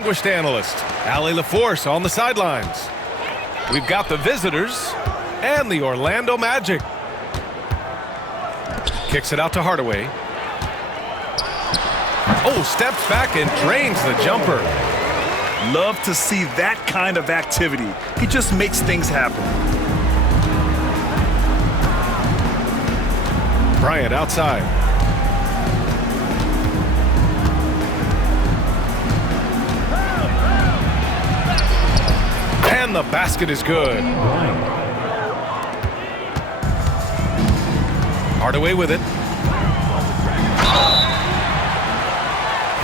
Distinguished analyst, Allie LaForce on the sidelines. We've got the visitors and the Orlando Magic. Kicks it out to Hardaway. Oh, steps back and drains the jumper. Love to see that kind of activity. He just makes things happen. Bryant outside. And the basket is good. Hardaway with it.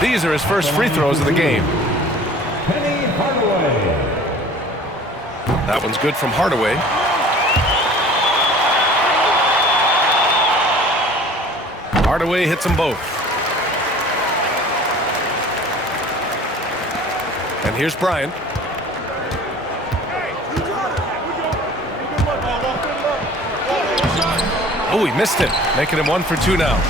These are his first free throws of the game. That one's good from Hardaway. Hardaway hits them both. And here's Bryant. Oh, he missed it, making him 1 for 2 now.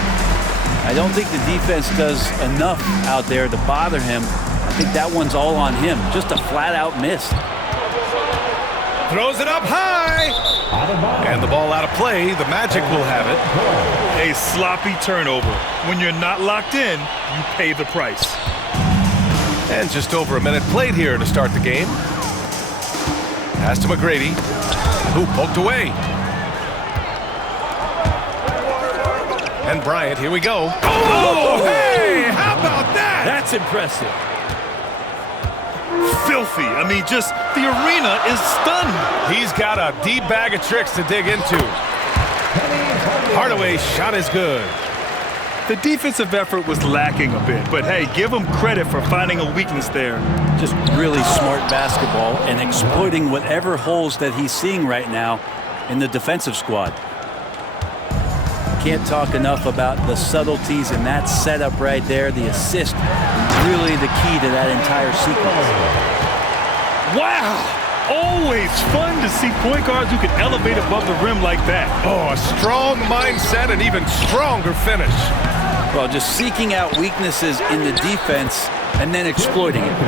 I don't think the defense does enough out there to bother him. I think that one's all on him. Just a flat-out miss. Throws it up high. And the ball out of play. The Magic will have it. A sloppy turnover. When you're not locked in, you pay the price. And just over a minute played here to start the game. Pass to McGrady, who poked away. And Bryant, here we go. Oh, hey, how about that? That's impressive. Filthy. I mean, just the arena is stunned. He's got a deep bag of tricks to dig into. Hardaway's shot is good. The defensive effort was lacking a bit, but hey, give him credit for finding a weakness there. Just really smart basketball and exploiting whatever holes that he's seeing right now in the defensive squad. Can't talk enough about the subtleties in that setup right there. The assist, really the key to that entire sequence. Wow! Always fun to see point guards who can elevate above the rim like that. Oh, a strong mindset and even stronger finish. Well, just seeking out weaknesses in the defense and then exploiting it.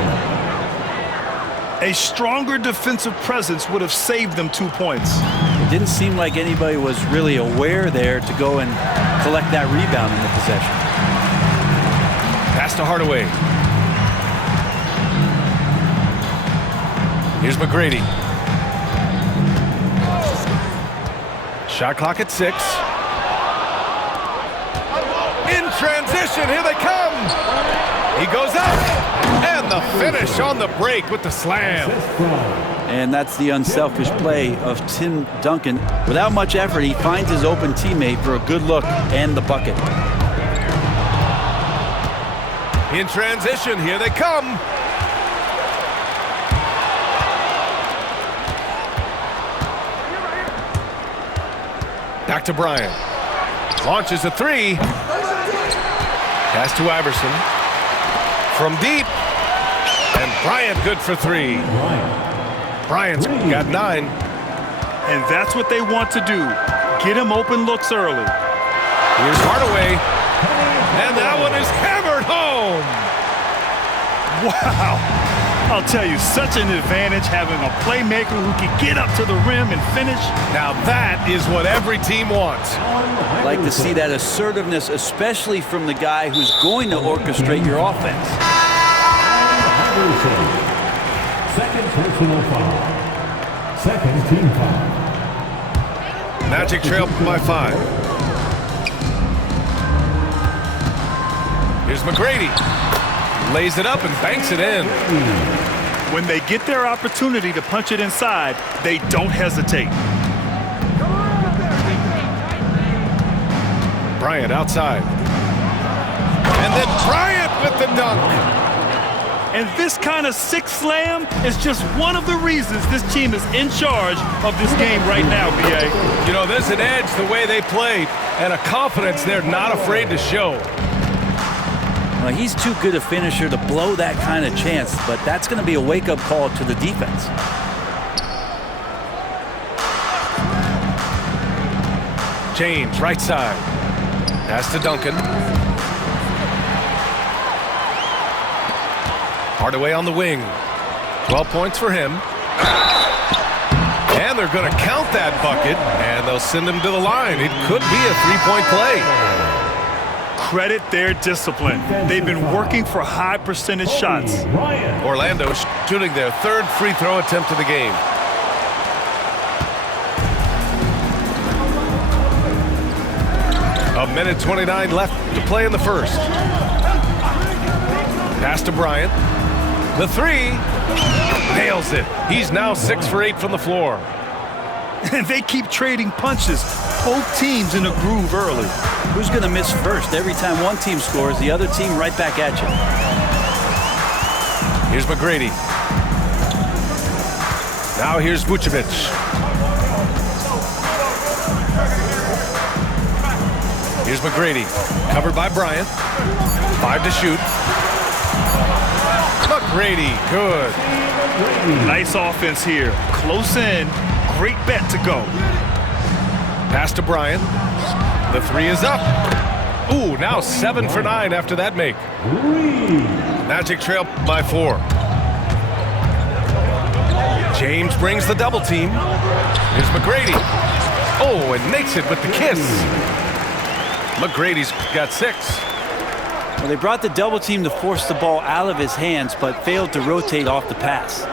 A stronger defensive presence would have saved them 2 points. It didn't seem like anybody was really aware there to go and collect that rebound in the possession. Pass to Hardaway. Here's McGrady. Shot clock at 6. In transition, here they come. He goes up. And the finish on the break with the slam. And that's the unselfish play of Tim Duncan. Without much effort, he finds his open teammate for a good look and the bucket. In transition, here they come. Back to Bryant. Launches a 3. Pass to Iverson. From deep. And Bryant good for 3. Bryant's got 9. And that's what they want to do. Get him open looks early. Here's Hardaway. And that one is hammered home. Wow. I'll tell you, such an advantage having a playmaker who can get up to the rim and finish. Now that is what every team wants. I'd like to see that assertiveness, especially from the guy who's going to orchestrate your offense. Second personal foul. Second team foul. Magic trail by 5. Here's McGrady. Lays it up and banks it in. When they get their opportunity to punch it inside, they don't hesitate. Bryant outside. And then Bryant with the dunk. And this kind of six slam is just one of the reasons this team is in charge of this game right now, B.A. You know, there's an edge the way they play and a confidence they're not afraid to show. Well, he's too good a finisher to blow that kind of chance, but that's going to be a wake-up call to the defense. James, right side. Pass to Duncan. Hardaway on the wing. 12 points for him. And they're going to count that bucket, and they'll send him to the line. It could be a three-point play. Credit their discipline. They've been working for high percentage shots. Orlando shooting their third free throw attempt of the game. A minute 29 left to play in the first. Pass to Bryant. The three. Nails it. He's now 6 for 8 from the floor. And they keep trading punches. Both teams in a groove early. Who's going to miss first? Every time one team scores, the other team right back at you. Here's McGrady. Now here's Vucevic. Here's McGrady. Covered by Bryant. 5 to shoot. McGrady, good. Nice offense here. Close in. Great bet to go. Pass to Bryant. The three is up. Ooh, now 7 for 9 after that make. Magic trail by 4. James brings the double team. Here's McGrady. Oh, and makes it with the kiss. McGrady's got 6. Well, they brought the double team to force the ball out of his hands, but failed to rotate off the pass.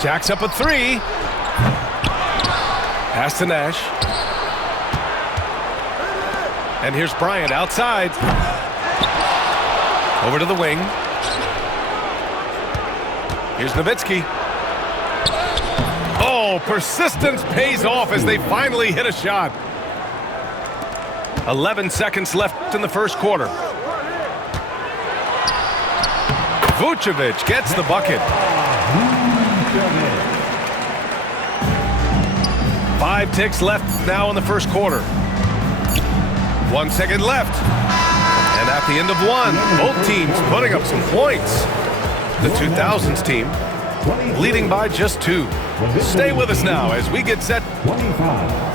Jacks up a 3. Pass to Nash. And here's Bryant outside. Over to the wing. Here's Nowitzki. Oh, persistence pays off as they finally hit a shot. 11 seconds left in the first quarter. Vucevic gets the bucket. 5 ticks left now in the first quarter. 1 second left. And at the end of 1, both teams putting up some points. The 2000s team leading by just 2. Stay with us now as we get set. 25.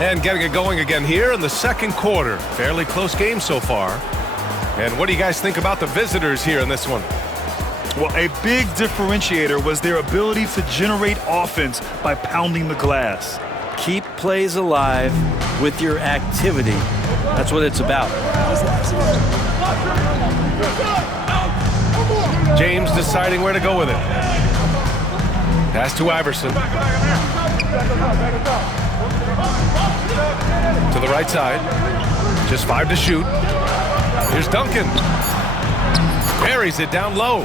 And getting it going again here in the second quarter. Fairly close game so far. And what do you guys think about the visitors here in this one? Well, a big differentiator was their ability to generate offense by pounding the glass. Keep plays alive with your activity. That's what it's about. James deciding where to go with it. Pass to Iverson. To the right side. Just 5 to shoot. Here's Duncan. Buries it down low.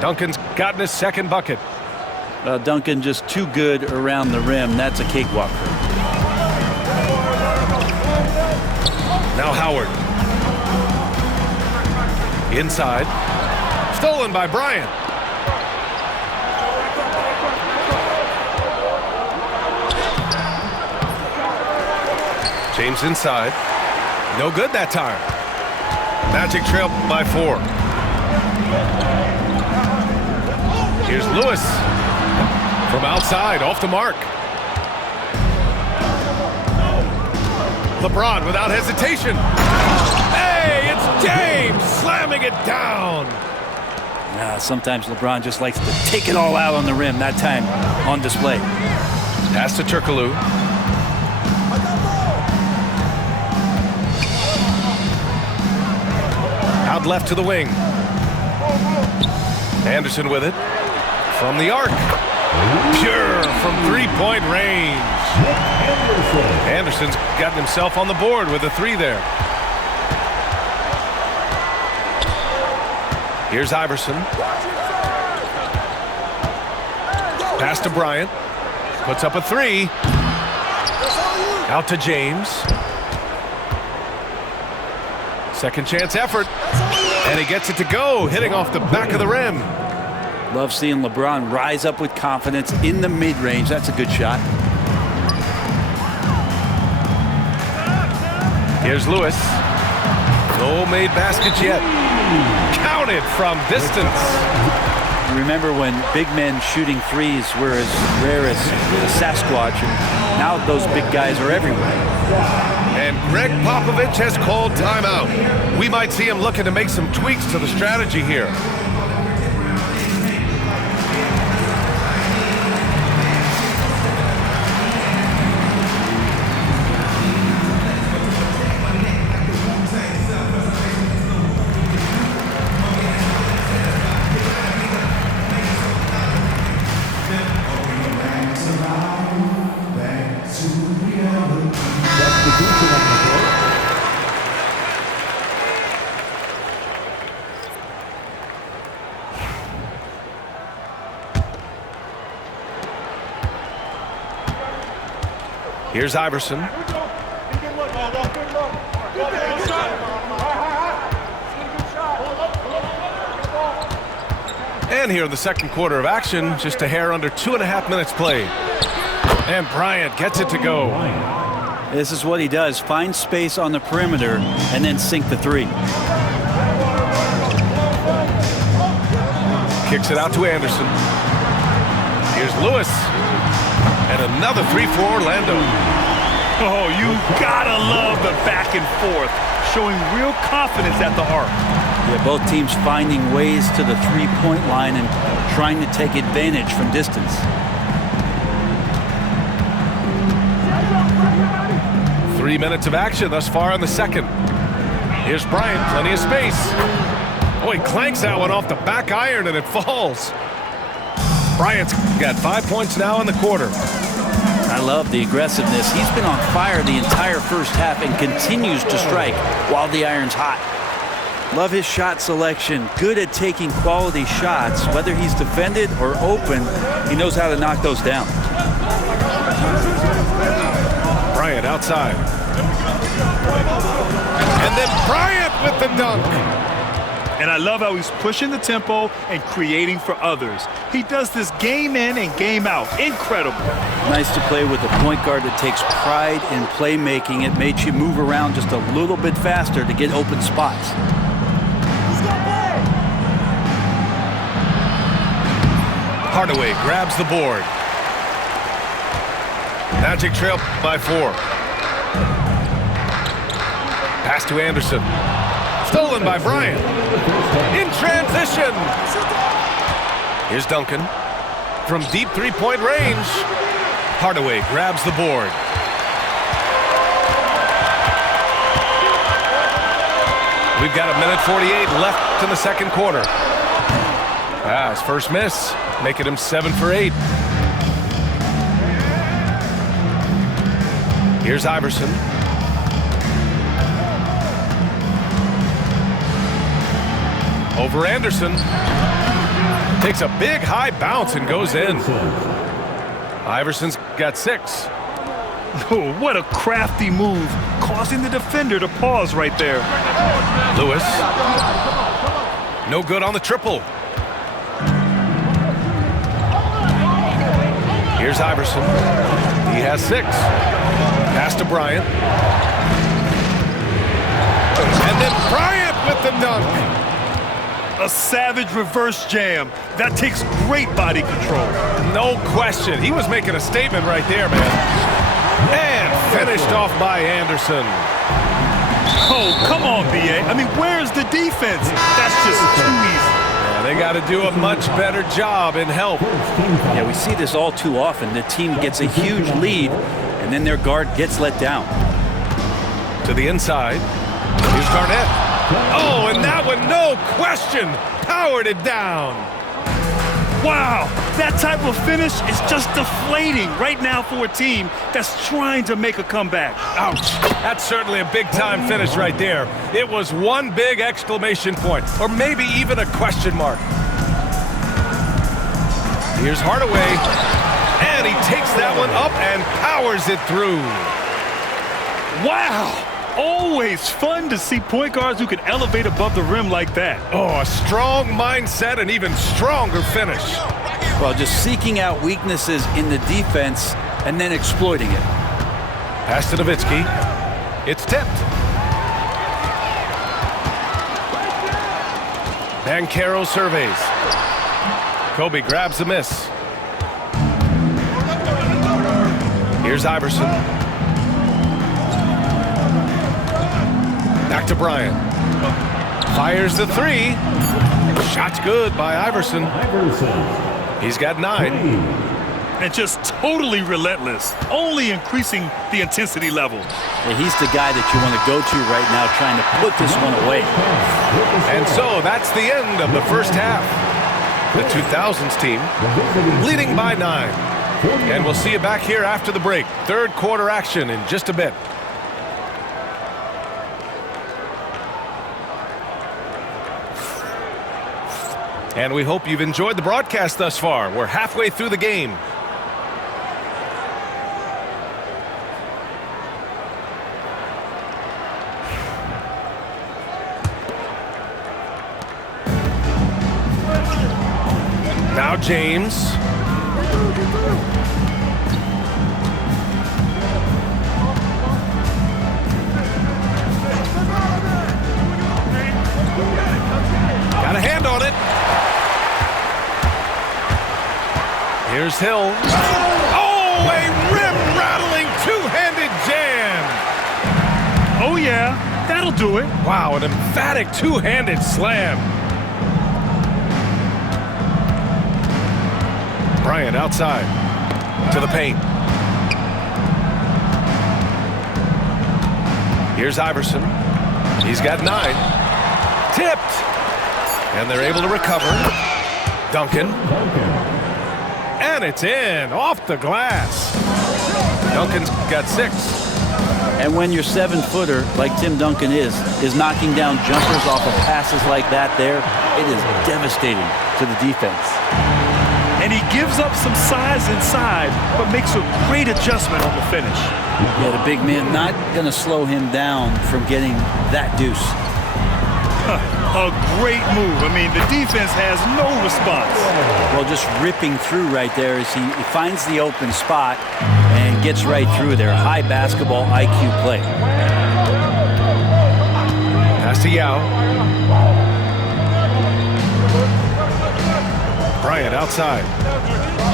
Duncan's gotten his second bucket. Duncan just too good around the rim. That's a cakewalk. Now Howard. Inside. Stolen by Bryant. James inside. No good that time. Magic trail by 4. Here's Lewis. From outside, off the mark. LeBron without hesitation. Hey, it's James slamming it down. Sometimes LeBron just likes to take it all out on the rim. That time on display. Pass to Turkoglu. Out left to the wing. Anderson with it. From the arc. Pure from three-point range. Anderson's gotten himself on the board with a 3 there. Here's Iverson. Pass to Bryant. Puts up a 3. Out to James. Second chance effort. And he gets it to go, hitting off the back of the rim. Love seeing LeBron rise up with confidence in the mid-range. That's a good shot. Here's Lewis. No made baskets yet. Counted from distance. Remember when big men shooting threes were as rare as Sasquatch, and now those big guys are everywhere. And Greg Popovich has called timeout. We might see him looking to make some tweaks to the strategy here. Here's Iverson. And here in the second quarter of action, just a hair under 2.5 minutes played. And Bryant gets it to go. This is what he does. Find space on the perimeter and then sink the three. Kicks it out to Anderson. Here's Lewis. And another three for Orlando. Oh, you gotta love the back and forth, showing real confidence at the arc. Yeah, both teams finding ways to the three-point line and trying to take advantage from distance. Three minutes of action thus far in the second. Here's Bryant, plenty of space. Oh, he clanks that one off the back iron and it falls. Bryant's got 5 points now in the quarter. I love the aggressiveness. He's been on fire the entire first half and continues to strike while the iron's hot. Love his shot selection. Good at taking quality shots. Whether he's defended or open, he knows how to knock those down. Bryant outside. And then Bryant with the dunk. And I love how he's pushing the tempo and creating for others. He does this game in and game out. Incredible. Nice to play with a point guard that takes pride in playmaking. It makes you move around just a little bit faster to get open spots. Hardaway grabs the board. Magic trail by 4. Pass to Anderson. Stolen by Bryant. In transition. Here's Duncan. From deep three-point range. Hardaway grabs the board. We've got 1:48 left in the second quarter. His first miss, making him 7 for 8. Here's Iverson. Over Anderson. Takes a big high bounce and goes in. Iverson's got 6. Oh, what a crafty move, causing the defender to pause right there. Lewis. No good on the triple. Here's Iverson. He has 6. Pass to Bryant. And then Bryant with the dunk. A savage reverse jam. That takes great body control. No question. He was making a statement right there, man. And finished off by Anderson. Oh, come on, B.A. I mean, where's the defense? That's just too easy. Yeah, they got to do a much better job in help. Yeah, we see this all too often. The team gets a huge lead, and then their guard gets let down. To the inside. Here's Garnett. Oh, and that one, no question, powered it down. Wow, that type of finish is just deflating right now for a team that's trying to make a comeback. Ouch. That's certainly a big-time finish right there. It was one big exclamation point, or maybe even a question mark. Here's Hardaway, and he takes that one up and powers it through. Wow. Always fun to see point guards who can elevate above the rim like that. Oh, a strong mindset and even stronger finish. Well, just seeking out weaknesses in the defense and then exploiting it. Pass to Nowitzki. It's tipped. Banchero surveys. Kobe grabs the miss. Here's Iverson. Back to Bryant. Fires the three. Shot's good by Iverson. He's got 9. And just totally relentless, only increasing the intensity level. Yeah, he's the guy that you want to go to right now trying to put this one away. And so that's the end of the first half. The 2000s team leading by 9. And we'll see you back here after the break. Third quarter action in just a bit. And we hope you've enjoyed the broadcast thus far. We're halfway through the game. Now James. Got a hand on it. Here's Hill. Oh, a rim-rattling two-handed jam. Oh, yeah, that'll do it. Wow, an emphatic two-handed slam. Bryant outside to the paint. Here's Iverson. He's got 9. Tipped. And they're able to recover. Duncan. And it's in. Off the glass. Duncan's got 6. And when your 7-footer, like Tim Duncan is knocking down jumpers off of passes like that there, it is devastating to the defense. And he gives up some size inside, but makes a great adjustment on the finish. Yeah, the big man not going to slow him down from getting that deuce. A great move. I mean, the defense has no response. Well, just ripping through right there as he finds the open spot and gets right through there. High basketball IQ play. Pass to Yao. Bryant outside.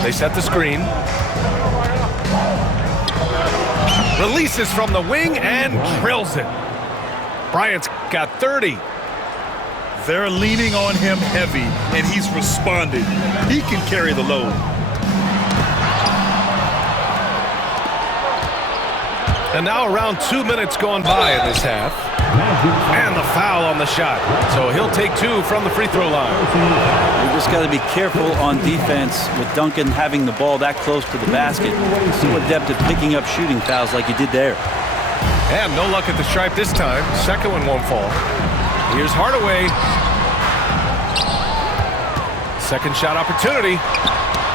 They set the screen. Releases from the wing and drills it. Bryant's got 30. They're leaning on him heavy, and he's responding. He can carry the load. And now around 2 minutes gone by in this half. And the foul on the shot. So he'll take 2 from the free throw line. You just got to be careful on defense with Duncan having the ball that close to the basket. So adept at picking up shooting fouls like he did there. And no luck at the stripe this time. Second one won't fall. Here's Hardaway. Second shot opportunity.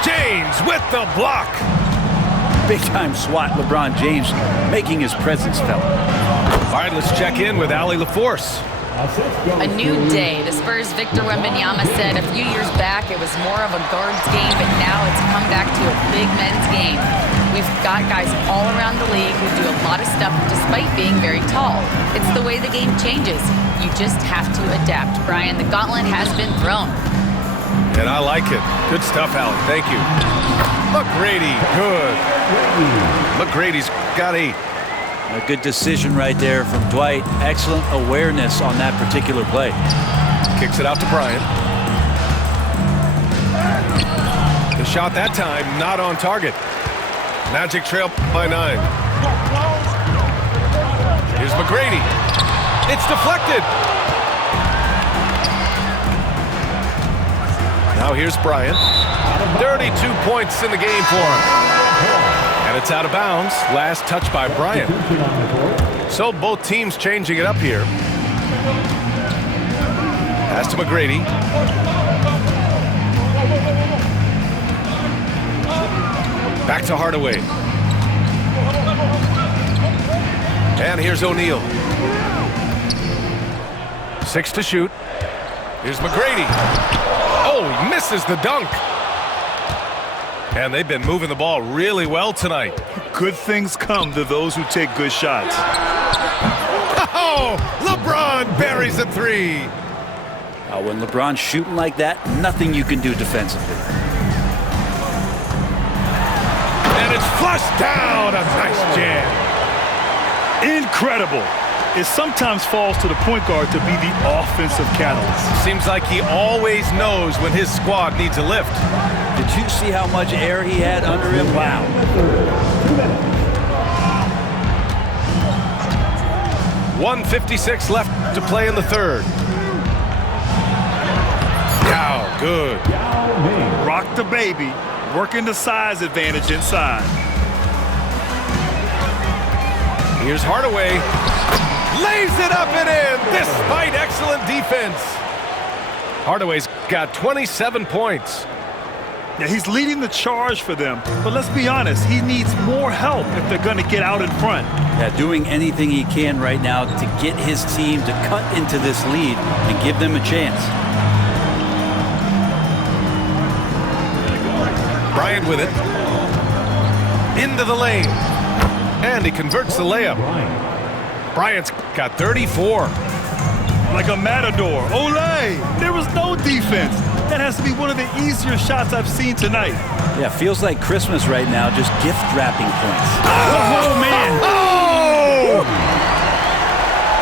James with the block. Big-time swat, LeBron James making his presence felt. All right, let's check in with Allie LaForce. A new day. The Spurs' Victor Wembanyama said a few years back it was more of a guards game, but now it's come back to a big men's game. We've got guys all around the league who do a lot of stuff despite being very tall. It's the way the game changes. You just have to adapt. Brian, the gauntlet has been thrown. And I like it. Good stuff, Allie. Thank you. McGrady, good. McGrady's got 8. A good decision right there from Dwight. Excellent awareness on that particular play. Kicks it out to Bryant. The shot that time not on target. Magic trail by 9. Here's McGrady. It's deflected. Now here's Bryant. 32 points in the game for him. And it's out of bounds. Last touch by Bryant. So both teams changing it up here. Pass to McGrady. Back to Hardaway. And here's O'Neal. 6 to shoot. Here's McGrady. Oh, he misses the dunk. And they've been moving the ball really well tonight. Good things come to those who take good shots. Oh, LeBron buries a 3. When LeBron's shooting like that, nothing you can do defensively. And it's flushed down. A nice jam. Incredible. It sometimes falls to the point guard to be the offensive catalyst. Seems like he always knows when his squad needs a lift. Did you see how much air he had under him? Wow. 1:56 left to play in the third. Yao, good. Rock the baby, working the size advantage inside. Here's Hardaway. Lays it up and in despite excellent defense. Hardaway's got 27 points. Yeah, he's leading the charge for them, but let's be honest, he needs more help if they're going to get out in front. Yeah, doing anything he can right now to get his team to cut into this lead and give them a chance. Bryant with it. Into the lane. And he converts the layup. Bryant's got 34. Like a matador. Olay! There was no defense. That has to be one of the easier shots I've seen tonight. Yeah, feels like Christmas right now, just gift wrapping points. Oh, man! Oh!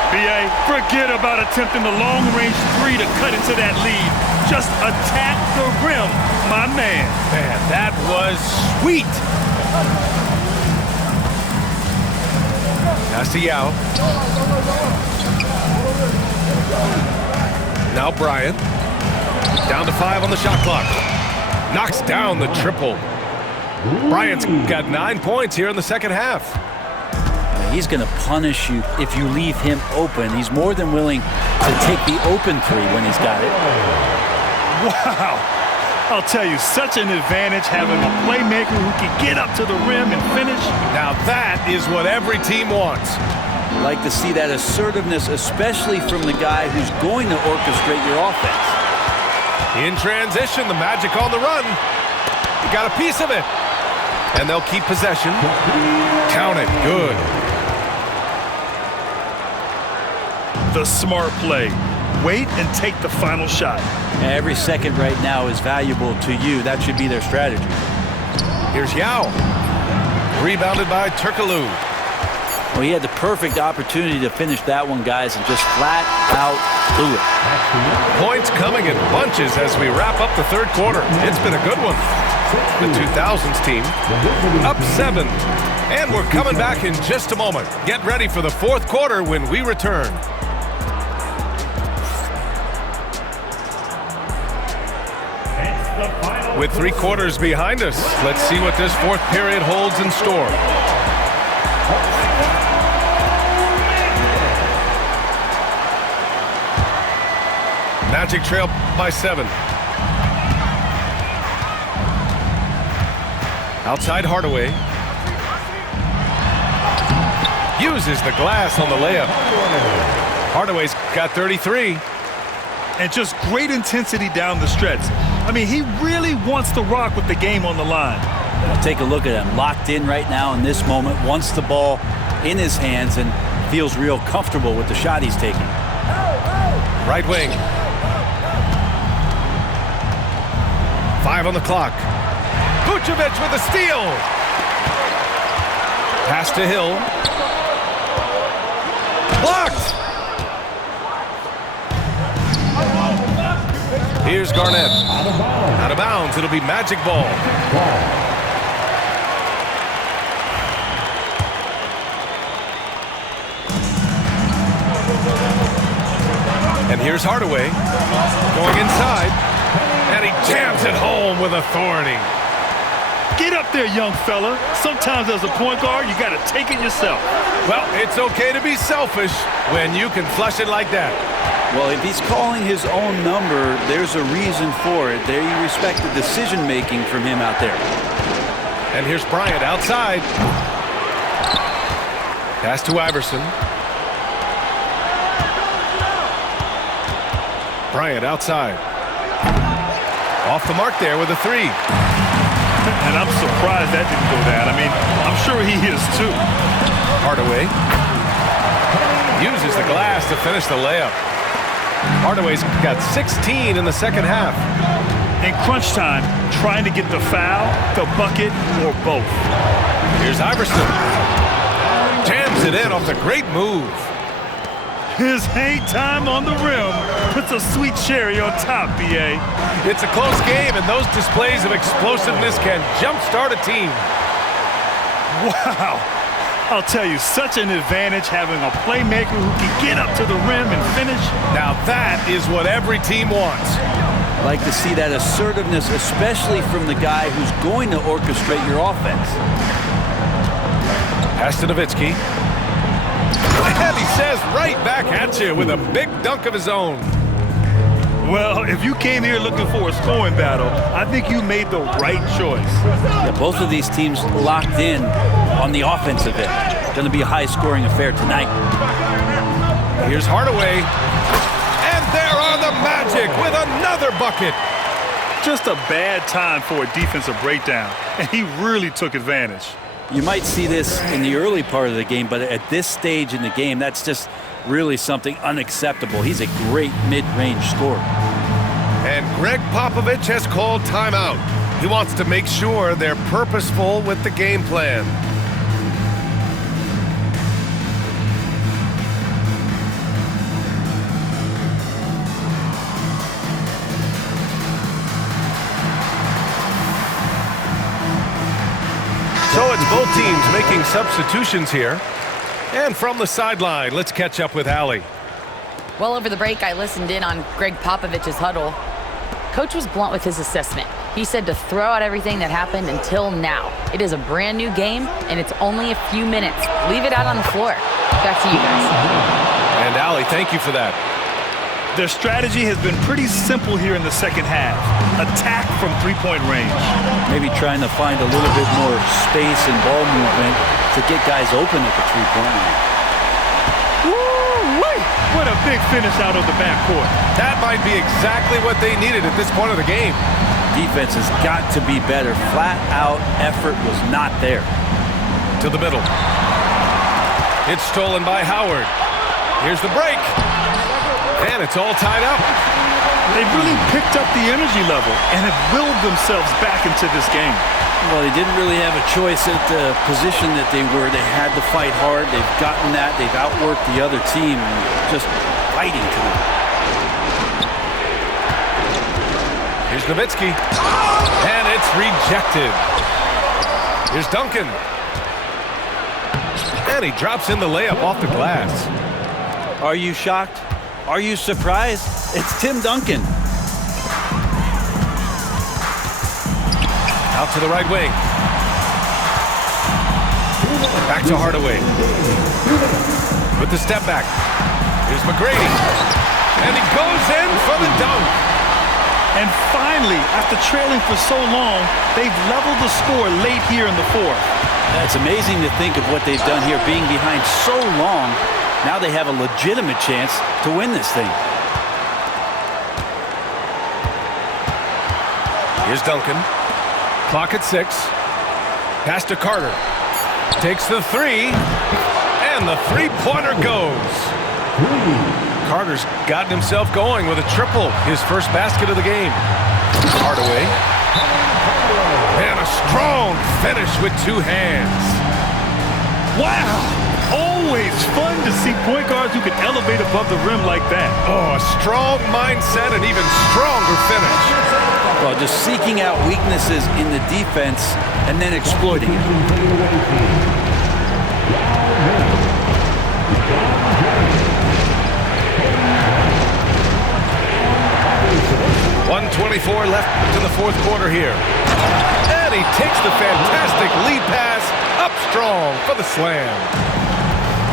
B.A., forget about attempting the long-range three to cut into that lead. Just attack the rim, my man. Man, that was sweet. Pass to Yao. Now Bryant. Down to 5 on the shot clock. Knocks down the triple. Bryant's got 9 points here in the second half. He's going to punish you if you leave him open. He's more than willing to take the open three when he's got it. Wow. I'll tell you, such an advantage having a playmaker who can get up to the rim and finish. Now that is what every team wants. Like to see that assertiveness, especially from the guy who's going to orchestrate your offense. In transition, the Magic on the run. You got a piece of it. And they'll keep possession. Count it. Good. The smart play. Wait and take the final shot. Every second right now is valuable to you. That should be their strategy. Here's Yao. Rebounded by Turkoglu. Well, he had the perfect opportunity to finish that one, guys, and just flat out blew it. Points coming in bunches as we wrap up the third quarter. It's been a good one. The 2000s team up 7. And we're coming back in just a moment. Get ready for the fourth quarter when we return. With 3 quarters behind us, let's see what this fourth period holds in store. Magic trail by 7. Outside Hardaway. Uses the glass on the layup. Hardaway's got 33. And just great intensity down the stretch. I mean, he really wants to rock with the game on the line. Take a look at him. Locked in right now in this moment. Wants the ball in his hands and feels real comfortable with the shot he's taking. Right wing. 5 on the clock. Vucevic with a steal. Pass to Hill. Blocked. Here's Garnett. Out of bounds. It'll be Magic ball. And here's Hardaway. Going inside. And he jams it home with authority. Get up there, young fella. Sometimes as a point guard, you got to take it yourself. Well, it's okay to be selfish when you can flush it like that. Well, if he's calling his own number, there's a reason for it. There you respect the decision-making from him out there. And here's Bryant outside. Pass to Iverson. Bryant outside. Off the mark there with a 3. And I'm surprised that didn't go down. I mean, I'm sure he is too. Hardaway uses the glass to finish the layup. Hardaway's got 16 in the second half. In crunch time, trying to get the foul, the bucket, or both. Here's Iverson. Jams it in off the great move. His hang time on the rim puts a sweet cherry on top, B.A. It's a close game, and those displays of explosiveness can jumpstart a team. Wow. I'll tell you, such an advantage having a playmaker who can get up to the rim and finish. Now that is what every team wants. I like to see that assertiveness, especially from the guy who's going to orchestrate your offense. Pass to Nowitzki. And he says right back at you with a big dunk of his own. Well, if you came here looking for a scoring battle, I think you made the right choice. Yeah, both of these teams locked in on the offensive end. Going to be a high-scoring affair tonight. Here's Hardaway. And there are the Magic with another bucket. Just a bad time for a defensive breakdown, and he really took advantage. You might see this in the early part of the game, but at this stage in the game, that's just really something unacceptable. He's a great mid-range scorer. And Greg Popovich has called timeout. He wants to make sure they're purposeful with the game plan. So it's both teams making substitutions here. And from the sideline, let's catch up with Allie. Well, over the break, I listened in on Greg Popovich's huddle. Coach was blunt with his assessment. He said to throw out everything that happened until now. It is a brand new game, and it's only a few minutes. Leave it out on the floor. Back to you guys. And Allie, thank you for that. Their strategy has been pretty simple here in the second half. Attack from three-point range. Maybe trying to find a little bit more space and ball movement to get guys open at the three-point line. Woo-wee! What a big finish out of the backcourt. That might be exactly what they needed at this point of the game. Defense has got to be better. Flat-out effort was not there. To the middle. It's stolen by Howard. Here's the break. And it's all tied up. They've really picked up the energy level and have willed themselves back into this game. Well, they didn't really have a choice at the position that they were. They had to fight hard. They've gotten that. They've outworked the other team, just fighting to them. Here's Nowitzki. And it's rejected. Here's Duncan. And he drops in the layup off the glass. Are you shocked? Are you surprised? It's Tim Duncan. Out to the right wing. Back to Hardaway. With the step back. Here's McGrady. And he goes in for the dunk. And finally, after trailing for so long, they've leveled the score late here in the fourth. It's amazing to think of what they've done here, being behind so long. Now they have a legitimate chance to win this thing. Here's Duncan. Clock at 6. Pass to Carter. Takes the three. And the three-pointer goes. Carter's gotten himself going with a triple. His first basket of the game. Hardaway. And a strong finish with two hands. Wow! Always fun to see point guards who can elevate above the rim like that. Oh, a strong mindset and even stronger finish. Well, just seeking out weaknesses in the defense and then exploiting it. 1:24 left in the fourth quarter here. And he takes the fantastic lead pass up strong for the slam.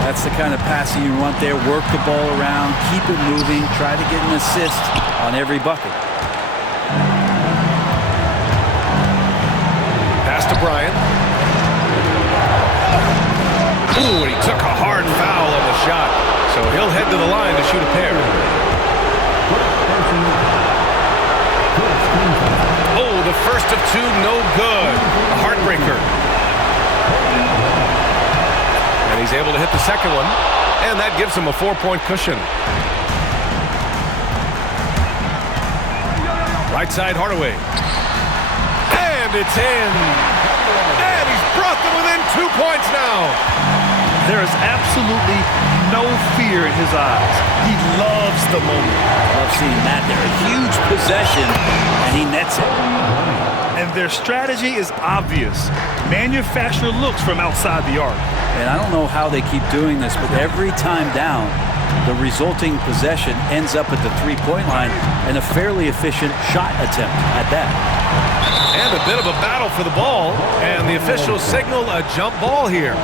That's the kind of passing you want there. Work the ball around, keep it moving, try to get an assist on every bucket. Pass to Bryant. Ooh, and he took a hard foul on the shot. So he'll head to the line to shoot a pair. Oh, the first of two, no good. A heartbreaker. And he's able to hit the second one. And that gives him a 4-point cushion. Right side, Hardaway. And it's in. And he's brought them within 2 points now. There is absolutely no fear in his eyes. He loves the moment. Love seeing that there. A huge possession, and he nets it. And their strategy is obvious. Manufacture looks from outside the arc. And I don't know how they keep doing this, but every time down, the resulting possession ends up at the three-point line and a fairly efficient shot attempt at that. And a bit of a battle for the ball, and the officials signal a jump ball here.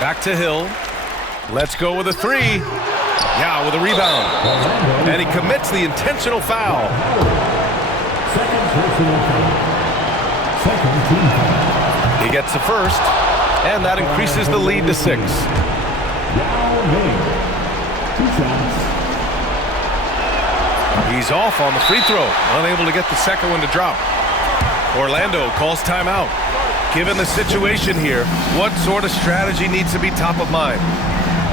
Back to Hill. Let's go with a three. Yeah, with a rebound. And he commits the intentional foul. Second personal foul. Second team foul. He gets the first, and that increases the lead to 6. Yao Ming. 2 shots. He's off on the free throw, unable to get the second one to drop. Orlando calls timeout. Given the situation here, what sort of strategy needs to be top of mind?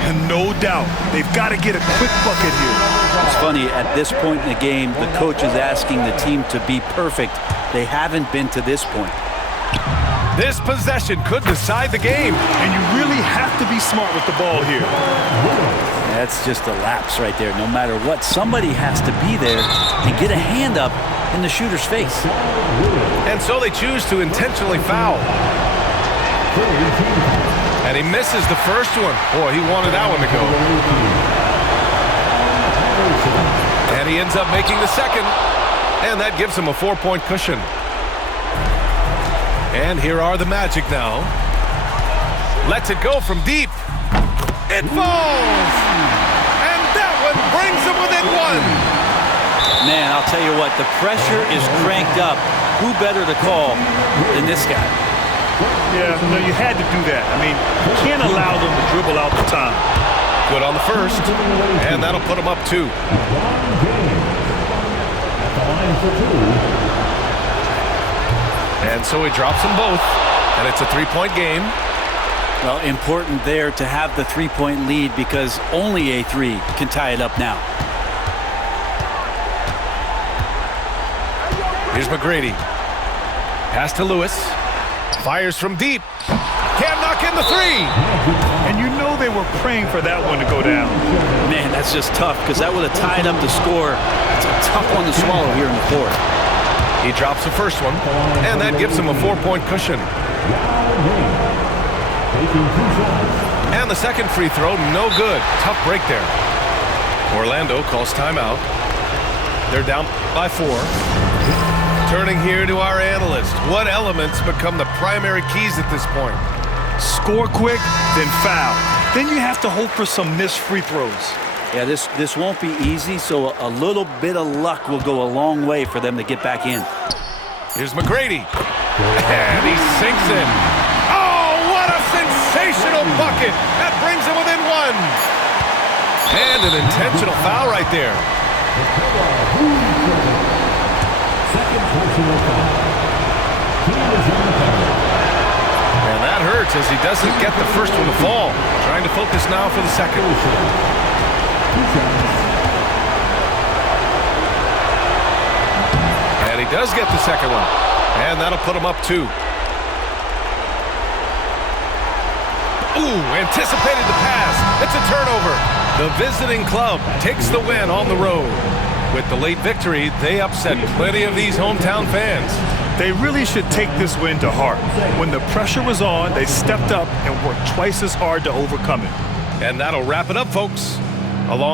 And no doubt, they've got to get a quick bucket here. It's funny, at this point in the game, the coach is asking the team to be perfect. They haven't been to this point. This possession could decide the game. And you really have to be smart with the ball here. That's just a lapse right there. No matter what, somebody has to be there and get a hand up in the shooter's face. And so they choose to intentionally foul. And he misses the first one. Boy, he wanted that one to go. And he ends up making the second. And that gives him a 4-point cushion. And here are the Magic now. Lets it go from deep. It falls! And that one brings them within 1. Man, I'll tell you what, the pressure is cranked up. Who better to call than this guy? Yeah, no, you had to do that. I mean, you can't allow them to dribble out the time. Good on the first, and that'll put him up 2. And so he drops them both, and it's a 3-point game. Well, important there to have the 3-point lead because only a 3 can tie it up now. Here's McGrady. Pass to Lewis. Fires from deep. Can't knock in the 3. And you know they were praying for that one to go down. Man, that's just tough because that would have tied up the score. It's a tough one to swallow here in the fourth. He drops the first one, and that gives him a 4-point cushion. And the second free throw, no good. Tough break there. Orlando calls timeout. They're down by 4. Turning here to our analyst. What elements become the primary keys at this point? Score quick, then foul. Then you have to hope for some missed free throws. Yeah, this won't be easy, so a little bit of luck will go a long way for them to get back in. Here's McGrady. And he sinks it. Oh, what a sensational bucket. That brings him within 1. And an intentional foul right there. And that hurts as he doesn't get the first one to fall. Trying to focus now for the second. And he does get the second one. And that'll put him up 2. Ooh, anticipated the pass. It's a turnover. The visiting club takes the win on the road. With the late victory, they upset plenty of these hometown fans. They really should take this win to heart. When the pressure was on, they stepped up and worked twice as hard to overcome it. And that'll wrap it up, folks. Along